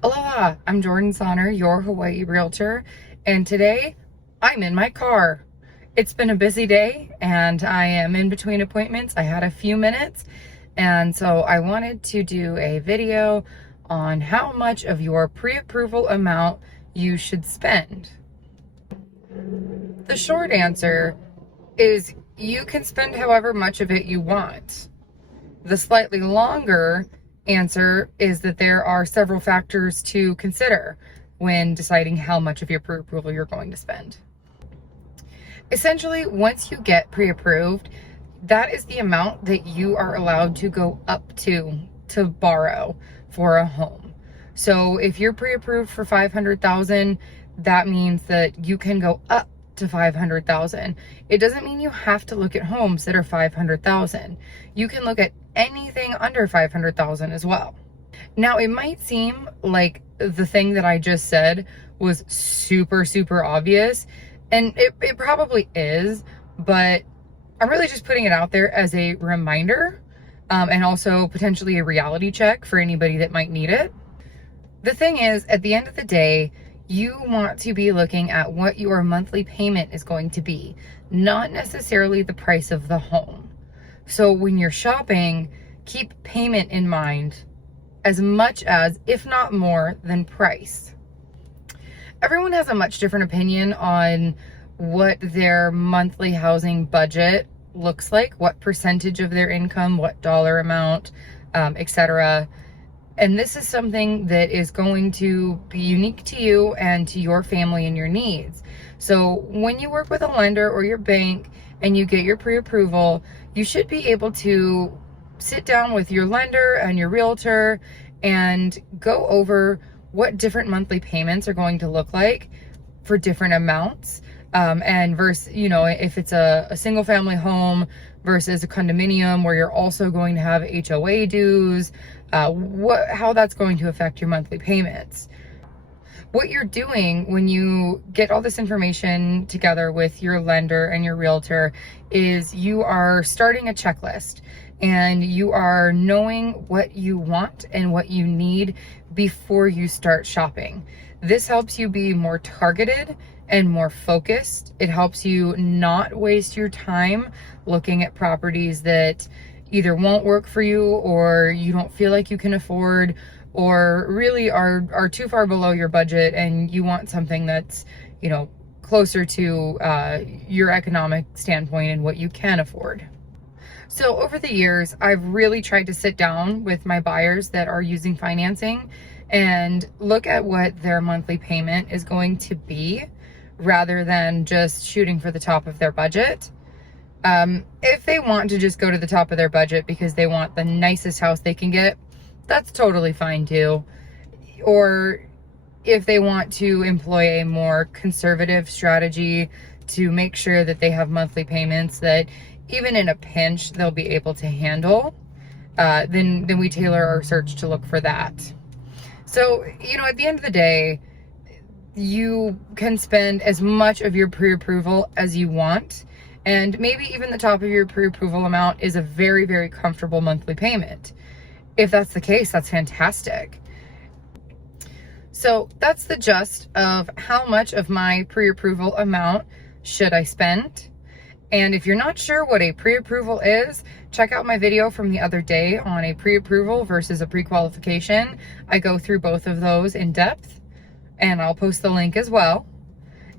Aloha, I'm Jordan Sonner, your Hawaii realtor, and today I'm in my car. It's been a busy day and I am in between appointments. I had a few minutes, and so I wanted to do a video on how much of your pre-approval amount you should spend. The short answer is you can spend however much of it you want. The slightly longer answer is that there are several factors to consider when deciding how much of your pre-approval you're going to spend. Essentially, once you get pre-approved, that is the amount that you are allowed to go up to borrow for a home. So if you're pre-approved for $500,000, that means that you can go up to $500,000. It doesn't mean you have to look at homes that are $500,000. You can look at anything under $500,000 as well. Now, it might seem like the thing that I just said was super obvious, and it probably is, but I'm really just putting it out there as a reminder, and also potentially a reality check for anybody that might need it. The thing is, at the end of the day, you want to be looking at what your monthly payment is going to be, not necessarily the price of the home. So when you're shopping, keep payment in mind as much as, if not more, than price. Everyone has a much different opinion on what their monthly housing budget looks like, what percentage of their income, what dollar amount, etc. And this is something that is going to be unique to you and to your family and your needs. So when you work with a lender or your bank and you get your pre-approval, you should be able to sit down with your lender and your realtor and go over what different monthly payments are going to look like for different amounts. And versus, if it's a single family home versus a condominium where you're also going to have HOA dues, how that's going to affect your monthly payments. What you're doing when you get all this information together with your lender and your realtor is you are starting a checklist, and you are knowing what you want and what you need before you start shopping. This helps you be more targeted and more focused. It helps you not waste your time looking at properties that either won't work for you, or you don't feel like you can afford, or really are too far below your budget and you want something that's, closer to your economic standpoint and what you can afford. So over the years, I've really tried to sit down with my buyers that are using financing and look at what their monthly payment is going to be, rather than just shooting for the top of their budget. If they want to just go to the top of their budget because they want the nicest house they can get, that's totally fine too. Or if they want to employ a more conservative strategy to make sure that they have monthly payments that even in a pinch they'll be able to handle, then we tailor our search to look for that. So, at the end of the day, you can spend as much of your pre-approval as you want, and maybe even the top of your pre-approval amount is a very comfortable monthly payment. If that's the case, that's fantastic. So that's the gist of how much of my pre-approval amount should I spend. And if you're not sure what a pre-approval is, check out my video from the other day on a pre-approval versus a pre-qualification. I go through both of those in depth, and I'll post the link as well.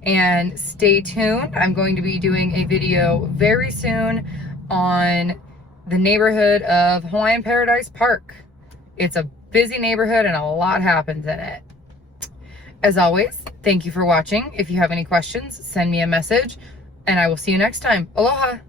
And stay tuned. I'm going to be doing a video very soon on the neighborhood of Hawaiian Paradise Park. It's a busy neighborhood and a lot happens in it. As always, thank you for watching. If you have any questions, send me a message, and I will see you next time. Aloha!